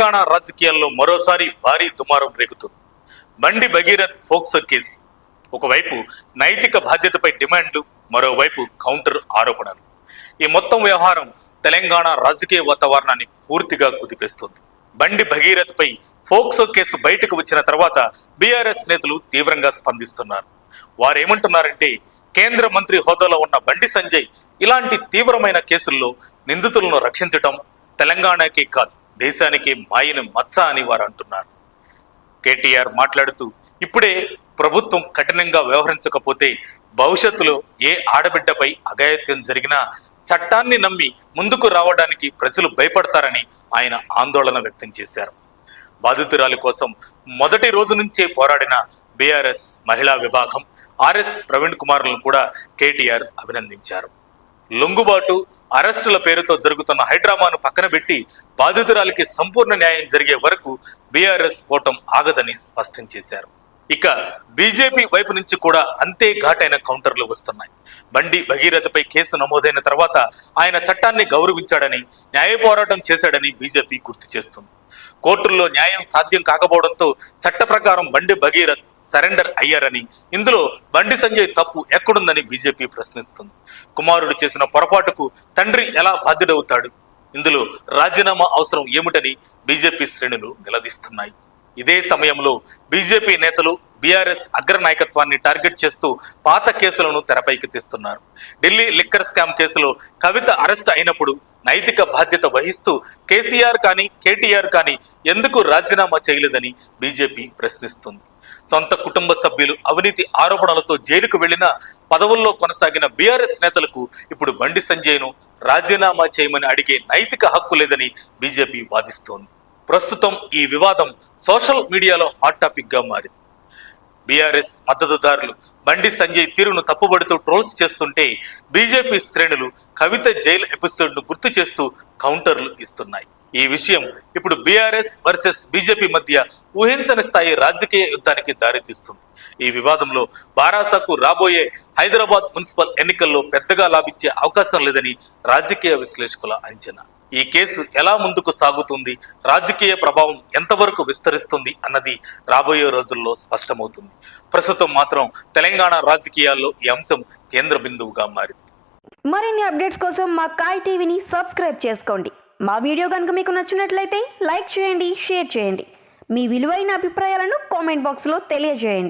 తెలంగాణ రాజకీయాల్లో మరోసారి భారీ దుమారం రేగుతుంది. బండి భగీరథ్ ఫోక్సో కేసు. ఒకవైపు నైతిక బాధ్యతపై డిమాండ్లు, మరోవైపు కౌంటర్ ఆరోపణలు. ఈ మొత్తం వ్యవహారం తెలంగాణ రాజకీయ వాతావరణాన్ని పూర్తిగా కుదిపేస్తుంది. బండి భగీరథ్ పై ఫోక్సో కేసు బయటకు వచ్చిన తర్వాత బీఆర్ఎస్ నేతలు తీవ్రంగా స్పందిస్తున్నారు. వారేమంటున్నారంటే, కేంద్ర మంత్రి హోదాలో ఉన్న బండి సంజయ్ ఇలాంటి తీవ్రమైన కేసుల్లో నిందితులను రక్షించటం తెలంగాణకే కాదు, దేశానికి మాయని మచ్చ అని వారు అంటున్నారు. కేటీఆర్ మాట్లాడుతూ, ఇప్పుడే ప్రభుత్వం కఠినంగా వ్యవహరించకపోతే భవిష్యత్తులో ఏ ఆడబిడ్డపై అఘాయిత్యం జరిగినా చట్టాన్ని నమ్మి ముందుకు రావడానికి ప్రజలు భయపడతారని ఆయన ఆందోళన వ్యక్తం చేశారు. బాధితురాలి కోసం మొదటి రోజు నుంచే పోరాడిన బీఆర్ఎస్ మహిళా విభాగం, ఆర్ఎస్ ప్రవీణ్ కుమార్లను కూడా కేటీఆర్ అభినందించారు. లొంగుబాటు, అరెస్టుల పేరుతో జరుగుతున్న హైడ్రామాను పక్కన పెట్టి బాధితురాలికి సంపూర్ణ న్యాయం జరిగే వరకు బీఆర్ఎస్ పోవటం ఆగదని స్పష్టం చేశారు. ఇక బీజేపీ వైపు నుంచి కూడా అంతే ఘాటైన కౌంటర్లు వస్తున్నాయి. బండి భగీరథపై కేసు నమోదైన తర్వాత ఆయన చట్టాన్ని గౌరవించాడని, న్యాయ పోరాటం చేశాడని బీజేపీ గుర్తు చేస్తుంది. కోర్టుల్లో న్యాయం సాధ్యం కాకపోవడంతో చట్ట ప్రకారం బండి భగీరథ్ సరెండర్ అయ్యారని, ఇందులో బండి సంజయ్ తప్పు ఎక్కడుందని బీజేపీ ప్రశ్నిస్తుంది. కుమారుడు చేసిన పొరపాటుకు తండ్రి ఎలా బాధ్యుడవుతాడు? ఇందులో రాజీనామా అవసరం ఏమిటని బీజేపీ శ్రేణులు నిలదీస్తున్నాయి. ఇదే సమయంలో బీజేపీ నేతలు బీఆర్ఎస్ అగ్ర నాయకత్వాన్ని టార్గెట్ చేస్తూ పాత కేసులను తెరపైకి తెస్తున్నారు. ఢిల్లీ లిక్కర్ స్కామ్ కేసులో కవిత అరెస్ట్ అయినప్పుడు నైతిక బాధ్యత వహిస్తూ కేసీఆర్ కానీ కేటీఆర్ కానీ ఎందుకు రాజీనామా చేయలేదని బీజేపీ ప్రశ్నిస్తుంది. సొంత కుటుంబ సభ్యులు అవినీతి ఆరోపణలతో జైలుకు వెళ్లిన పదవుల్లో కొనసాగిన బీఆర్ఎస్ నేతలకు ఇప్పుడు బండి సంజయ్ను రాజీనామా చేయమని అడిగే నైతిక హక్కు లేదని బీజేపీ వాదిస్తోంది. ప్రస్తుతం ఈ వివాదం సోషల్ మీడియాలో హాట్ టాపిక్ గా మారింది. బీఆర్ఎస్ మద్దతుదారులు బండి సంజయ్ తీరును తప్పుబడుతూ ట్రోల్స్ చేస్తుంటే, బీజేపీ శ్రేణులు కవిత జైలు ఎపిసోడ్ ను గుర్తు చేస్తూ కౌంటర్లు ఇస్తున్నాయి. ఈ విషయం ఇప్పుడు బీఆర్ఎస్ వర్సెస్ బీజేపీ మధ్య ఊహించని స్థాయి రాజకీయ యుద్ధానికి దారితీస్తుంది. ఈ వివాదంలో బారాసాకు రాబోయే హైదరాబాద్ మున్సిపల్ ఎన్నికల్లో పెద్దగా లాభించే అవకాశం లేదని రాజకీయ విశ్లేషకుల అంచనా. ఈ కేసు ఎలా ముందుకు సాగుతుంది, రాజకీయ ప్రభావం ఎంతవరకు విస్తరిస్తుంది అన్నది రాబోయే రోజుల్లో స్పష్టమవుతుంది. ప్రస్తుతం మాత్రం తెలంగాణ రాజకీయాల్లో ఈ అంశం కేంద్ర బిందువుగా మారింది. మరిన్ని అప్డేట్స్ కోసం మా కాయ్ టీవీని సబ్స్క్రైబ్ చేసుకోండి. మా వీడియో కనుక మీకు నచ్చినట్లయితే లైక్ చేయండి, షేర్ చేయండి. మీ విలువైన అభిప్రాయాలను కామెంట్ బాక్స్లో తెలియజేయండి.